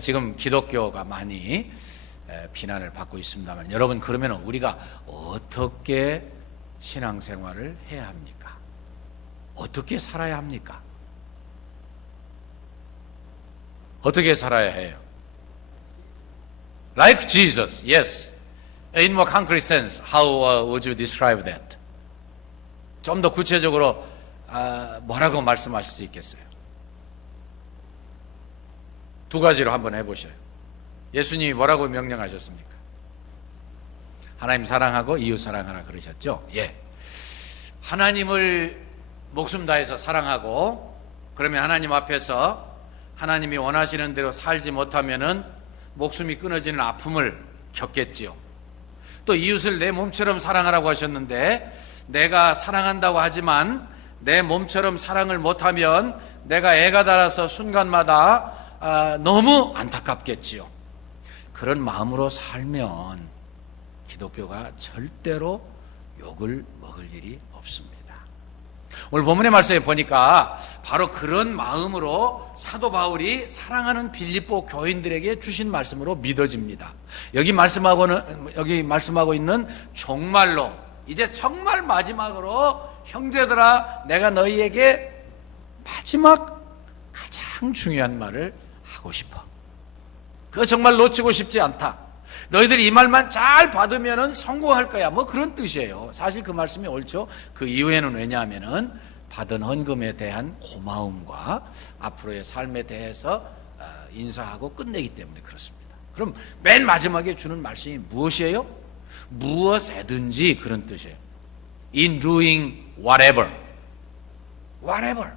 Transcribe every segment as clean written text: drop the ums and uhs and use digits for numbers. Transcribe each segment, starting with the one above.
지금 기독교가 많이 비난을 받고 있습니다만, 여러분, 그러면 우리가 어떻게 신앙생활을 해야 합니까? 어떻게 살아야 합니까? 어떻게 살아야 해요? Like Jesus, yes. In more concrete sense, how would you describe that? 좀 더 구체적으로 뭐라고 말씀하실 수 있겠어요? 두 가지로 한번 해보셔요. 예수님이 뭐라고 명령하셨습니까? 하나님 사랑하고 이웃 사랑하라 그러셨죠? 예. 하나님을 목숨 다해서 사랑하고, 그러면 하나님 앞에서 하나님이 원하시는 대로 살지 못하면은 목숨이 끊어지는 아픔을 겪겠지요. 또 이웃을 내 몸처럼 사랑하라고 하셨는데, 내가 사랑한다고 하지만 내 몸처럼 사랑을 못하면 내가 애가 달아서 순간마다 너무 안타깝겠지요. 그런 마음으로 살면 기독교가 절대로 욕을 먹을 일이 없습니다. 오늘 본문의 말씀에 보니까 바로 그런 마음으로 사도 바울이 사랑하는 빌립보 교인들에게 주신 말씀으로 믿어집니다. 여기 말씀하고 있는 종말로, 이제 정말 마지막으로, 형제들아, 내가 너희에게 마지막 가장 중요한 말을 하고 싶어. 그거 정말 놓치고 싶지 않다. 너희들이 이 말만 잘 받으면 성공할 거야. 뭐 그런 뜻이에요. 사실 그 말씀이 옳죠. 그 이유에는 왜냐하면은 받은 헌금에 대한 고마움과 앞으로의 삶에 대해서 인사하고 끝내기 때문에 그렇습니다. 그럼 맨 마지막에 주는 말씀이 무엇이에요? 무엇이든지, 그런 뜻이에요. In doing whatever. whatever.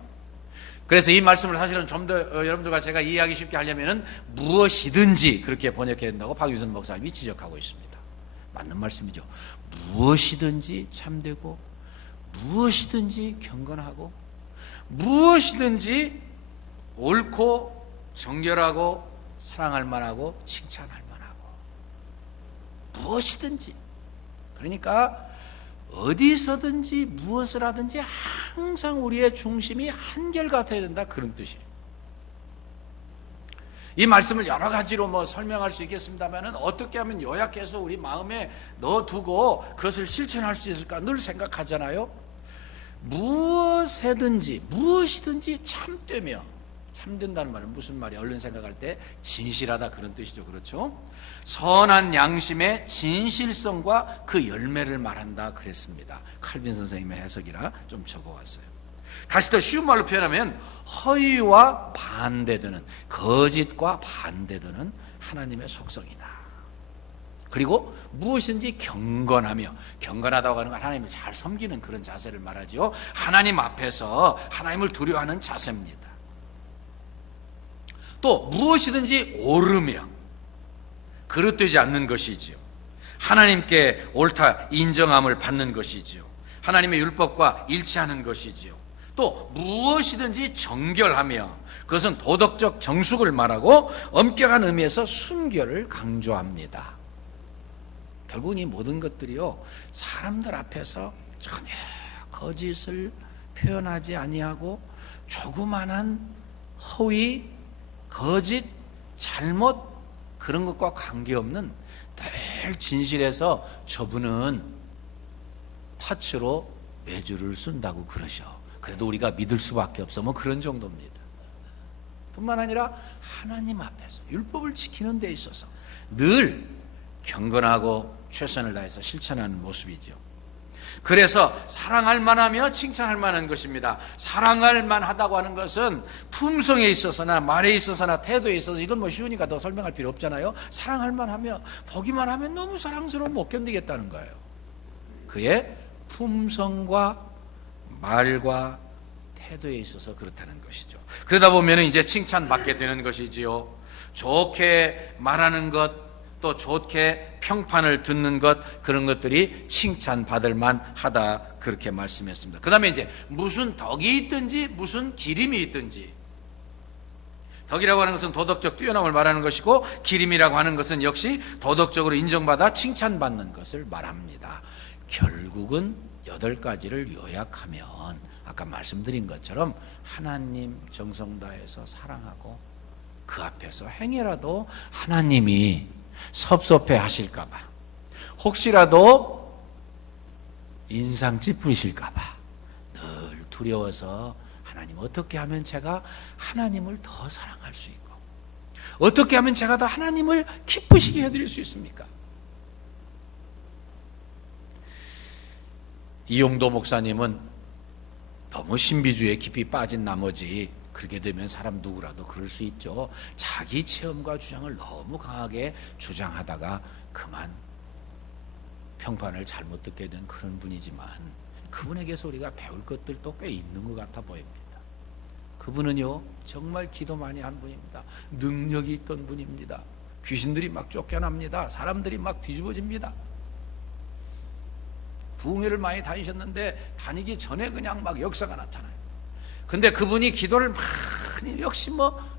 그래서 이 말씀을 사실은 좀 더 여러분들과 제가 이해하기 쉽게 하려면은 무엇이든지 그렇게 번역해야 된다고 박유선 목사님이 지적하고 있습니다. 맞는 말씀이죠. 무엇이든지 참되고, 무엇이든지 경건하고, 무엇이든지 옳고 정결하고 사랑할 만하고 칭찬할 만하고, 무엇이든지. 그러니까 어디서든지 무엇을 하든지 항상 우리의 중심이 한결같아야 된다, 그런 뜻이에요. 이 말씀을 여러 가지로 설명할 수 있겠습니다만, 어떻게 하면 요약해서 우리 마음에 넣어두고 그것을 실천할 수 있을까 늘 생각하잖아요. 무엇이든지 참되며, 참된다는 말은 무슨 말이야? 얼른 생각할 때 진실하다, 그런 뜻이죠. 그렇죠? 선한 양심의 진실성과 그 열매를 말한다 그랬습니다. 칼빈 선생님의 해석이라 좀 적어왔어요. 다시 더 쉬운 말로 표현하면 허위와 반대되는, 거짓과 반대되는 하나님의 속성이다. 그리고 무엇인지 경건하며, 경건하다고 하는 건 하나님을 잘 섬기는 그런 자세를 말하죠. 하나님 앞에서 하나님을 두려워하는 자세입니다. 또 무엇이든지 옳으며, 그릇되지 않는 것이지요. 하나님께 옳다 인정함을 받는 것이지요. 하나님의 율법과 일치하는 것이지요. 또 무엇이든지 정결하며, 그것은 도덕적 정숙을 말하고 엄격한 의미에서 순결을 강조합니다. 결국은 이 모든 것들이요, 사람들 앞에서 전혀 거짓을 표현하지 아니하고 조그만한 허위, 거짓, 잘못, 그런 것과 관계없는 늘 진실해서 저분은 파츠로 매주를 쓴다고 그러셔. 그래도 우리가 믿을 수밖에 없어. 뭐 그런 정도입니다. 뿐만 아니라 하나님 앞에서 율법을 지키는 데 있어서 늘 경건하고 최선을 다해서 실천하는 모습이죠. 그래서 사랑할 만하며 칭찬할 만한 것입니다. 사랑할 만하다고 하는 것은 품성에 있어서나 말에 있어서나 태도에 있어서, 이건 쉬우니까 더 설명할 필요 없잖아요. 사랑할 만하며, 보기만 하면 너무 사랑스러우면 못 견디겠다는 거예요. 그의 품성과 말과 태도에 있어서 그렇다는 것이죠. 그러다 보면 이제 칭찬받게 되는 것이지요. 좋게 말하는 것, 또 좋게 평판을 듣는 것, 그런 것들이 칭찬받을 만하다, 그렇게 말씀했습니다. 그 다음에 이제 무슨 덕이 있든지 무슨 기림이 있든지, 덕이라고 하는 것은 도덕적 뛰어남을 말하는 것이고, 기림이라고 하는 것은 역시 도덕적으로 인정받아 칭찬받는 것을 말합니다. 결국은 8가지를 요약하면 아까 말씀드린 것처럼 하나님 정성 다해서 사랑하고, 그 앞에서 행여라도 하나님이 섭섭해 하실까 봐, 혹시라도 인상 찌푸리실까 봐 늘 두려워서 하나님 어떻게 하면 제가 하나님을 더 사랑할 수 있고 어떻게 하면 제가 더 하나님을 기쁘시게 해드릴 수 있습니까? 이용도 목사님은 너무 신비주의에 깊이 빠진 나머지 그렇게 되면 사람 누구라도 그럴 수 있죠. 자기 체험과 주장을 너무 강하게 주장하다가 그만 평판을 잘못 듣게 된 그런 분이지만 그분에게서 우리가 배울 것들도 꽤 있는 것 같아 보입니다. 그분은요 정말 기도 많이 한 분입니다. 능력이 있던 분입니다. 귀신들이 막 쫓겨납니다. 사람들이 막 뒤집어집니다. 부흥회를 많이 다니셨는데 다니기 전에 그냥 막 역사가 나타나요. 근데 그분이 기도를 많이, 역시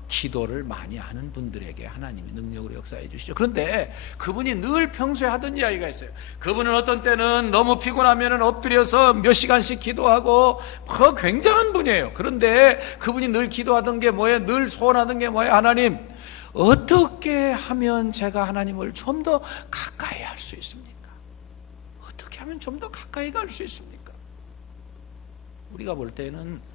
기도를 많이 하는 분들에게 하나님이 능력으로 역사해 주시죠. 그런데 그분이 늘 평소에 하던 이야기가 있어요. 그분은 어떤 때는 너무 피곤하면 엎드려서 몇 시간씩 기도하고 굉장한 분이에요. 그런데 그분이 늘 기도하던 게 뭐예요? 늘 소원하던 게 뭐예요? 하나님, 어떻게 하면 제가 하나님을 좀 더 가까이 할 수 있습니까? 어떻게 하면 좀 더 가까이 갈 수 있습니까? 우리가 볼 때는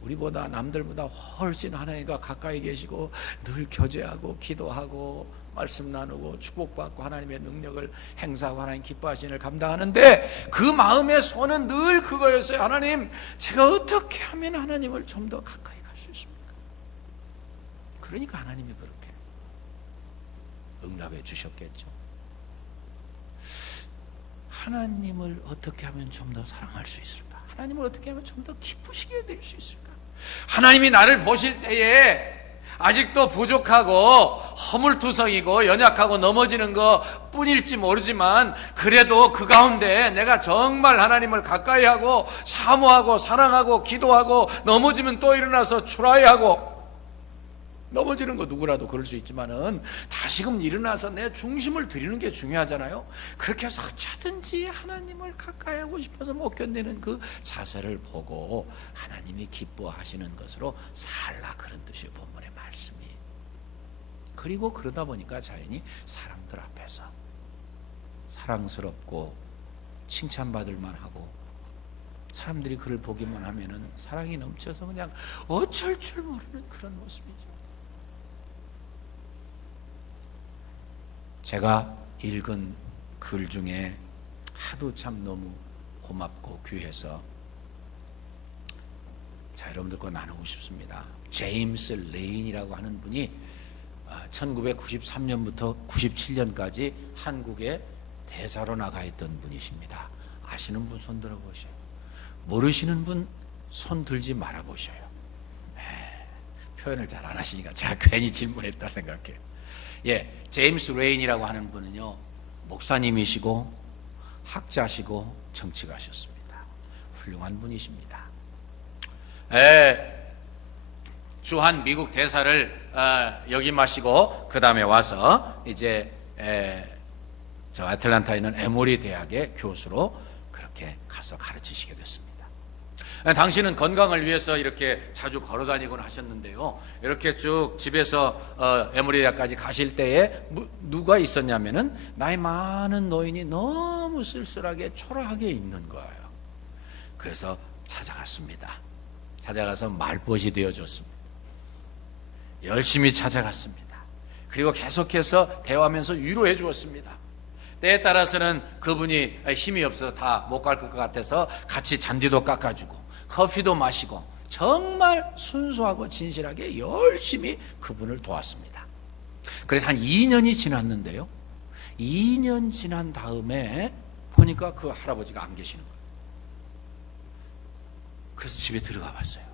우리보다 남들보다 훨씬 하나님과 가까이 계시고 늘 교제하고 기도하고 말씀 나누고 축복받고 하나님의 능력을 행사하고 하나님 기뻐하시는 일 감당하는데 그 마음의 소원은 늘 그거였어요. 하나님, 제가 어떻게 하면 하나님을 좀 더 가까이 갈 수 있습니까? 그러니까 하나님이 그렇게 응답해 주셨겠죠. 하나님을 어떻게 하면 좀 더 사랑할 수 있을까? 하나님을 어떻게 하면 좀 더 기쁘시게 해드릴 수 있을까? 하나님이 나를 보실 때에 아직도 부족하고 허물투성이고 연약하고 넘어지는 것 뿐일지 모르지만 그래도 그 가운데 내가 정말 하나님을 가까이 하고 사모하고 사랑하고 기도하고 넘어지면 또 일어나서 트라이하고, 넘어지는 거 누구라도 그럴 수 있지만은 다시금 일어나서 내 중심을 들이는 게 중요하잖아요. 그렇게 해서 어쩌든지 하나님을 가까이 하고 싶어서 못 견디는 그 자세를 보고 하나님이 기뻐하시는 것으로 살라, 그런 뜻이에요, 본문의 말씀이. 그리고 그러다 보니까 자연히 사람들 앞에서 사랑스럽고 칭찬받을 만하고 사람들이 그를 보기만 하면은 사랑이 넘쳐서 그냥 어쩔 줄 모르는 그런 모습이죠. 제가 읽은 글 중에 하도 참 너무 고맙고 귀해서 자, 여러분들과 나누고 싶습니다. 제임스 레인이라고 하는 분이 1993년부터 97년까지 한국에 대사로 나가 있던 분이십니다. 아시는 분 손 들어보셔요. 모르시는 분 손 들지 말아보셔요. 표현을 잘 안 하시니까 제가 괜히 질문했다 생각해요. 제임스 레인이라고 하는 분은요 목사님이시고 학자시고 정치가셨습니다. 훌륭한 분이십니다. 주한 미국 대사를 역임하시고 그 다음에 와서 이제 저 애틀랜타에 있는 에모리 대학의 교수로 그렇게 가서 가르치시게 됐습니다. 당신은 건강을 위해서 이렇게 자주 걸어 다니곤 하셨는데요, 이렇게 쭉 집에서 에모리 대학까지 가실 때에 누가 있었냐면은 나이 많은 노인이 너무 쓸쓸하게 초라하게 있는 거예요. 그래서 찾아갔습니다. 찾아가서 말벗이 되어줬습니다. 열심히 찾아갔습니다. 그리고 계속해서 대화하면서 위로해 주었습니다. 때에 따라서는 그분이 힘이 없어서 다 못 갈 것 같아서 같이 잔디도 깎아주고 커피도 마시고 정말 순수하고 진실하게 열심히 그분을 도왔습니다. 그래서 한 2년이 지났는데요, 2년 지난 다음에 보니까 그 할아버지가 안 계시는 거예요. 그래서 집에 들어가 봤어요.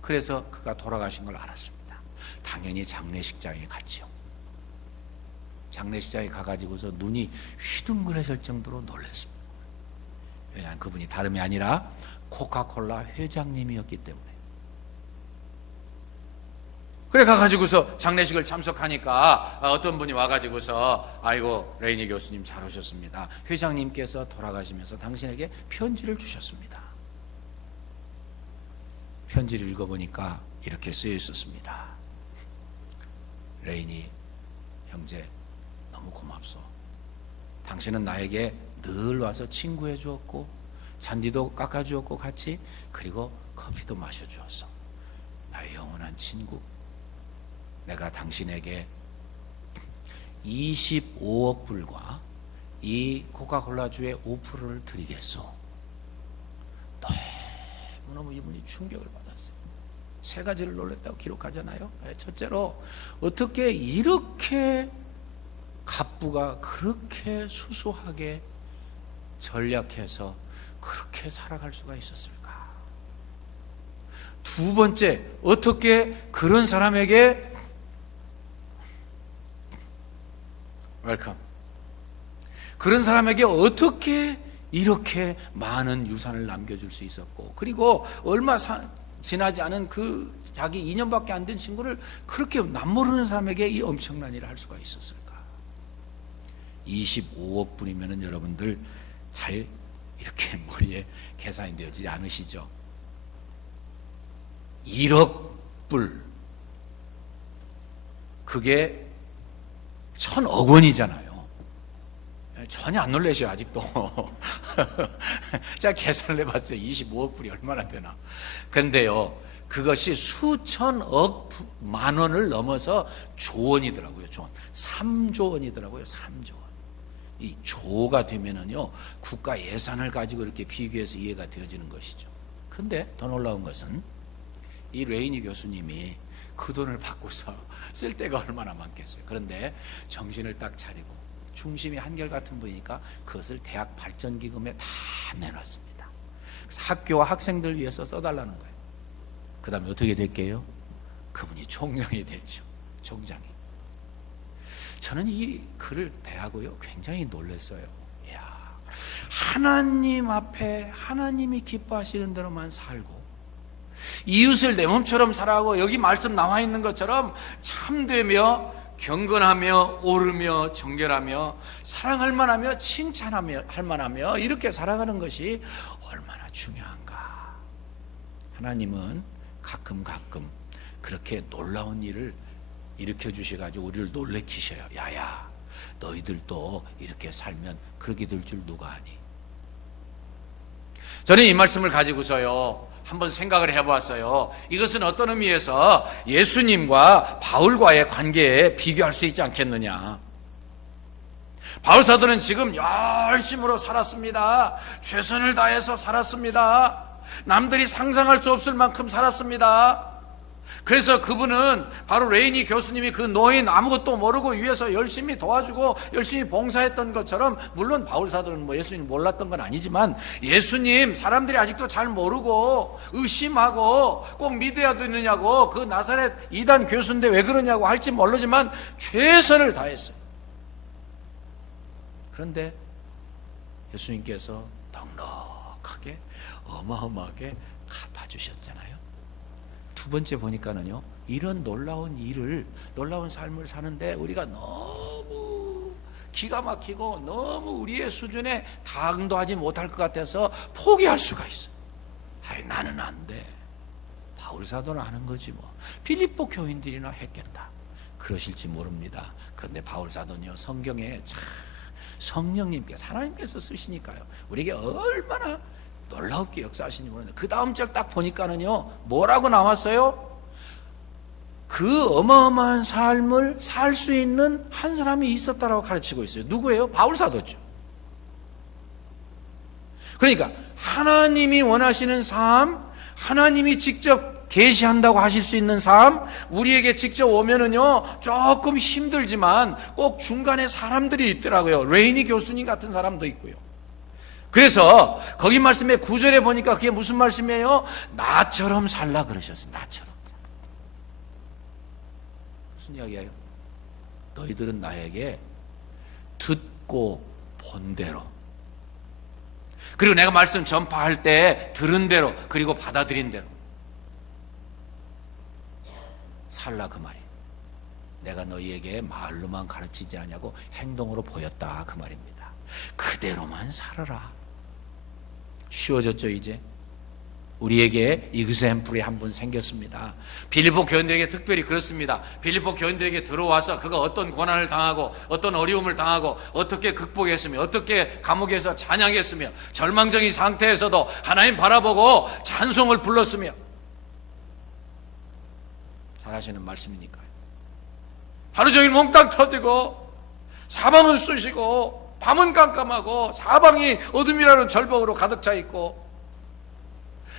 그래서 그가 돌아가신 걸 알았습니다. 당연히 장례식장에 갔죠. 장례식장에 가가지고서 눈이 휘둥그레질 정도로 놀랐습니다. 왜냐하면 그분이 다름이 아니라 코카콜라 회장님이었기 때문에. 그래 가가지고서 장례식을 참석하니까 어떤 분이 와가지고서 아이고 레이니 교수님 잘 오셨습니다. 회장님께서 돌아가시면서 당신에게 편지를 주셨습니다. 편지를 읽어보니까 이렇게 쓰여 있었습니다. 레인이 형제 너무 고맙소. 당신은 나에게 늘 와서 친구해 주었고 잔디도 깎아 주었고 같이, 그리고 커피도 마셔 주었어. 나의 영원한 친구. 내가 당신에게 25억 불과 이 코카콜라주의 5%를 드리겠소. 너무너무 이분이 충격을 받았어요. 세 가지를 놀랬다고 기록하잖아요. 첫째로, 어떻게 이렇게 갑부가 그렇게 수수하게 전략해서 그렇게 살아갈 수가 있었을까? 두 번째, 어떻게 그런 사람에게 웰컴, 그런 사람에게 어떻게 이렇게 많은 유산을 남겨줄 수 있었고, 그리고 얼마 지나지 않은 그 자기 2년밖에 안 된 친구를 그렇게 남모르는 사람에게 이 엄청난 일을 할 수가 있었을까? 25억 불이면은 여러분들 잘 이렇게 머리에 계산이 되지 않으시죠? 1억 불, 그게 1,000억 원이잖아요. 전혀 안 놀라셔요 아직도. 제가 계산을 해봤어요. 25억 불이 얼마나 되나. 그런데요, 그것이 수천억 만 원을 넘어서 조원이더라고요. 조원, 3조 원이더라고요. 3조 원. 이 조가 되면은요, 국가 예산을 가지고 이렇게 비교해서 이해가 되어지는 것이죠. 근데 더 놀라운 것은 이 레이니 교수님이 그 돈을 받고서 쓸 데가 얼마나 많겠어요. 그런데 정신을 딱 차리고 중심이 한결같은 분이니까 그것을 대학 발전기금에 다 내놨습니다. 그래서 학교와 학생들 위해서 써달라는 거예요. 그 다음에 어떻게 될게요? 그분이 총장이 됐죠. 총장이. 저는 이 글을 대하고요 굉장히 놀랐어요. 이야, 하나님 앞에 하나님이 기뻐하시는 대로만 살고 이웃을 내 몸처럼 살아가고, 여기 말씀 나와 있는 것처럼 참되며 경건하며 오르며 정결하며 사랑할 만하며 칭찬하며 할 만하며 이렇게 살아가는 것이 얼마나 중요한가. 하나님은 가끔 그렇게 놀라운 일을 일으켜 주셔가지고 우리를 놀래키셔요. 야야, 너희들도 이렇게 살면 그렇게 될 줄 누가 아니? 저는 이 말씀을 가지고서요 한번 생각을 해보았어요. 이것은 어떤 의미에서 예수님과 바울과의 관계에 비교할 수 있지 않겠느냐. 바울 사도는 지금 열심으로 살았습니다. 최선을 다해서 살았습니다. 남들이 상상할 수 없을 만큼 살았습니다. 그래서 그분은 바로 레이니 교수님이 그 노인 아무것도 모르고 위에서 열심히 도와주고 열심히 봉사했던 것처럼, 물론 바울 사도는 뭐 예수님 몰랐던 건 아니지만, 예수님 사람들이 아직도 잘 모르고 의심하고 꼭 믿어야 되느냐고, 그 나사렛 이단 교수인데 왜 그러냐고 할지 모르지만 최선을 다했어요. 그런데 예수님께서 넉넉하게 어마어마하게 갚아주셨잖아요. 두 번째 보니까는요, 이런 놀라운 일을, 놀라운 삶을 사는데 우리가 너무 기가 막히고 너무 우리의 수준에 당도하지 못할 것 같아서 포기할 수가 있어요. 아이, 나는 안 돼. 바울 사도는 하는 거지 뭐. 빌립보 교인들이나 했겠다. 그러실지 모릅니다. 그런데 바울 사도는요, 성경에 참 성령님께서, 하나님께서 쓰시니까요, 우리에게 얼마나 놀랍게 역사하시는지 모르는데, 그 다음 절 딱 보니까는요 뭐라고 나왔어요? 그 어마어마한 삶을 살 수 있는 한 사람이 있었다라고 가르치고 있어요. 누구예요? 바울 사도죠. 그러니까 하나님이 원하시는 삶, 하나님이 직접 계시한다고 하실 수 있는 삶, 우리에게 직접 오면은요 조금 힘들지만 꼭 중간에 사람들이 있더라고요. 레이니 교수님 같은 사람도 있고요. 그래서 거기 말씀에 9절에 보니까 그게 무슨 말씀이에요? 나처럼 살라 그러셨어요. 나처럼. 무슨 이야기예요? 너희들은 나에게 듣고 본 대로, 그리고 내가 말씀 전파할 때 들은 대로, 그리고 받아들인 대로 살라, 그 말이에요. 내가 너희에게 말로만 가르치지 않냐고 행동으로 보였다, 그 말입니다. 그대로만 살아라. 쉬워졌죠 이제? 우리에게 이그샘플이 한 분 생겼습니다. 빌립보 교인들에게 특별히 그렇습니다. 빌립보 교인들에게 들어와서 그가 어떤 고난을 당하고 어떤 어려움을 당하고 어떻게 극복했으며 어떻게 감옥에서 찬양했으며 절망적인 상태에서도 하나님 바라보고 찬송을 불렀으며, 잘하시는 말씀이니까요. 하루 종일 몽땅 터지고 사방은 쑤시고 밤은 깜깜하고 사방이 어둠이라는 절벽으로 가득 차 있고,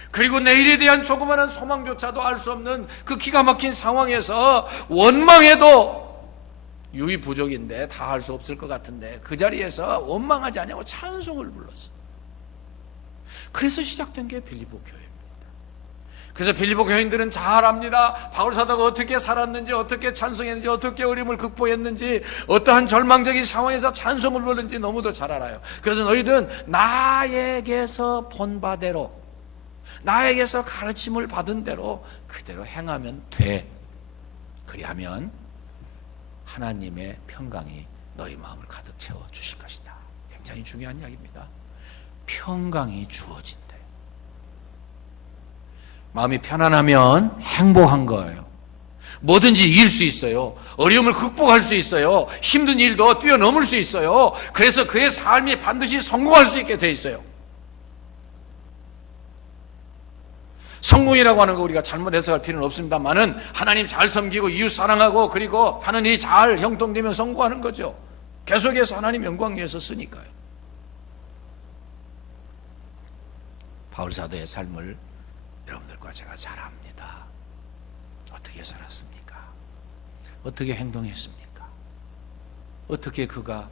그리고 내일에 대한 조그마한 소망조차도 알 수 없는 그 기가 막힌 상황에서 원망해도 유의부족인데 다 할 수 없을 것 같은데 그 자리에서 원망하지 않냐고 찬송을 불렀어. 그래서 시작된 게 빌립보 교회입니다. 그래서 빌립보 교인들은 잘 압니다. 바울 사도가 어떻게 살았는지, 어떻게 찬송했는지, 어떻게 어려움을 극복했는지, 어떠한 절망적인 상황에서 찬송을 부르는지 너무도 잘 알아요. 그래서 너희들은 나에게서 본 바대로, 나에게서 가르침을 받은 대로 그대로 행하면 돼. 그리하면 하나님의 평강이 너희 마음을 가득 채워 주실 것이다. 굉장히 중요한 이야기입니다. 평강이 주어진대. 마음이 편안하면 행복한 거예요. 뭐든지 이길 수 있어요. 어려움을 극복할 수 있어요. 힘든 일도 뛰어넘을 수 있어요. 그래서 그의 삶이 반드시 성공할 수 있게 돼 있어요. 성공이라고 하는 거 우리가 잘못 해석할 필요는 없습니다만은 하나님 잘 섬기고 이웃 사랑하고 그리고 하는 일이 잘 형통되면 성공하는 거죠. 계속해서 하나님 영광 위해서 쓰니까요. 바울 사도의 삶을 여러분들과 제가 잘 압니다. 어떻게 살았습니까? 어떻게 행동했습니까? 어떻게 그가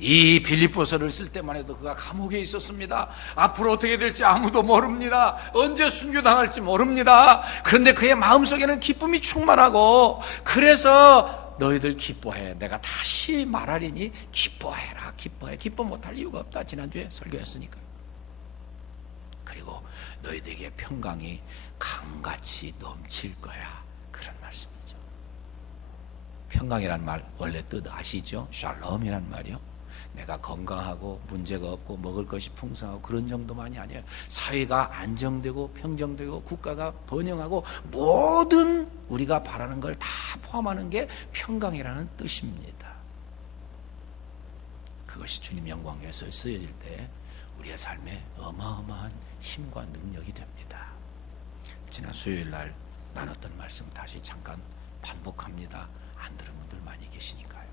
이 빌립보서를 쓸 때만 해도 그가 감옥에 있었습니다. 앞으로 어떻게 될지 아무도 모릅니다. 언제 순교당할지 모릅니다. 그런데 그의 마음속에는 기쁨이 충만하고, 그래서 너희들 기뻐해, 내가 다시 말하리니 기뻐해라. 기뻐해. 기뻐 못할 이유가 없다. 지난주에 설교했으니까. 그리고 너희들에게 평강이 강같이 넘칠 거야. 그런 말씀이죠. 평강이란 말 원래 뜻 아시죠? 샬롬이란 말이요. 내가 건강하고 문제가 없고 먹을 것이 풍성하고 그런 정도만이 아니에요. 사회가 안정되고 평정되고 국가가 번영하고 모든 우리가 바라는 걸 다 포함하는 게 평강이라는 뜻입니다. 그것이 주님 영광 위해서 쓰여질 때 우리의 삶에 어마어마한 힘과 능력이 됩니다. 지난 수요일 날 나눴던 말씀 다시 잠깐 반복합니다. 안 들은 분들 많이 계시니까요.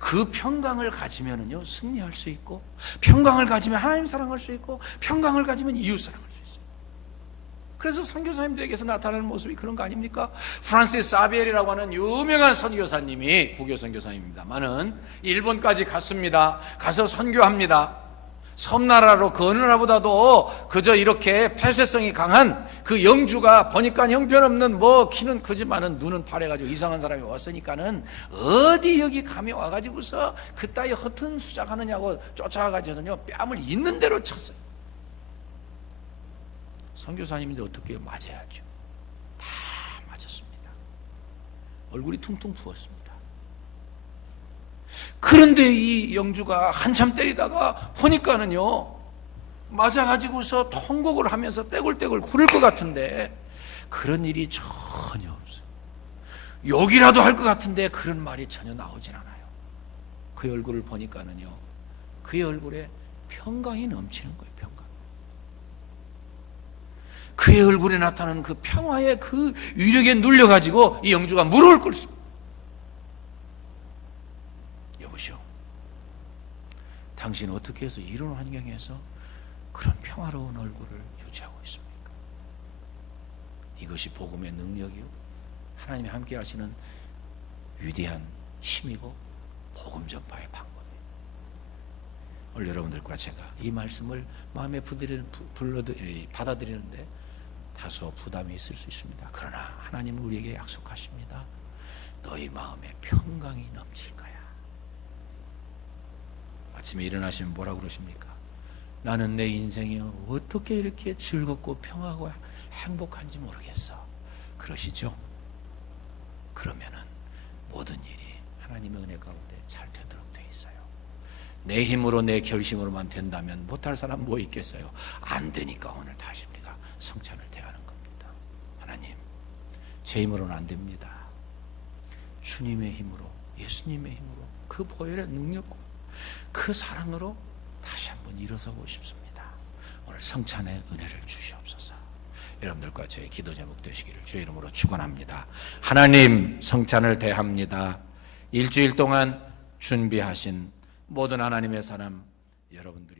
그 평강을 가지면은요 승리할 수 있고, 평강을 가지면 하나님 사랑할 수 있고, 평강을 가지면 이웃 사랑할 수 있어요. 그래서 선교사님들에게서 나타나는 모습이 그런 거 아닙니까? 프란시스 사비엘이라고 하는 유명한 선교사님이, 국교 선교사입니다만은 일본까지 갔습니다. 가서 선교합니다. 섬나라로 그 어느 나라보다도 그저 이렇게 폐쇄성이 강한 그 영주가 보니까 형편없는, 뭐 키는 크지만은 눈은 파래가지고 이상한 사람이 왔으니까는 어디 여기 감이 와가지고서 그따위 허튼 수작하느냐고 쫓아가가지고요 뺨을 있는 대로 쳤어요. 선교사님인데 어떻게 해요? 맞아야죠. 다 맞았습니다. 얼굴이 퉁퉁 부었습니다. 그런데 이 영주가 한참 때리다가 보니까는요 맞아가지고서 통곡을 하면서 떼굴떼굴 구를 것 같은데 그런 일이 전혀 없어요. 욕이라도 할 것 같은데 그런 말이 전혀 나오진 않아요. 그의 얼굴을 보니까는요 그의 얼굴에 평강이 넘치는 거예요. 평강. 그의 얼굴에 나타나는 그 평화의 그 위력에 눌려가지고 이 영주가 무릎을 꿇습니다. 당신은 어떻게 해서 이런 환경에서 그런 평화로운 얼굴을 유지하고 있습니까? 이것이 복음의 능력이요 하나님이 함께 하시는 위대한 힘이고 복음 전파의 방법이에요. 오늘 여러분들과 제가 이 말씀을 마음에 받아들이는데 다소 부담이 있을 수 있습니다. 그러나 하나님은 우리에게 약속하십니다. 너희 마음에 평강이 넘칠 거야. 아침에 일어나시면 뭐라고 그러십니까? 나는 내 인생이 어떻게 이렇게 즐겁고 평화하고 행복한지 모르겠어. 그러시죠? 그러면은 모든 일이 하나님의 은혜 가운데 잘 되도록 돼 있어요. 내 힘으로 내 결심으로만 된다면 못할 사람 뭐 있겠어요? 안 되니까 오늘 다십니다. 성찬을 대하는 겁니다. 하나님, 제 힘으로는 안 됩니다. 주님의 힘으로, 예수님의 힘으로, 그 보혈의 능력과 그 사랑으로 다시 한번 일어서고 싶습니다. 오늘 성찬의 은혜를 주시옵소서. 여러분들과 저의 기도 제목 되시기를 주의 이름으로 축원합니다. 하나님, 성찬을 대합니다. 일주일 동안 준비하신 모든 하나님의 사람 여러분들이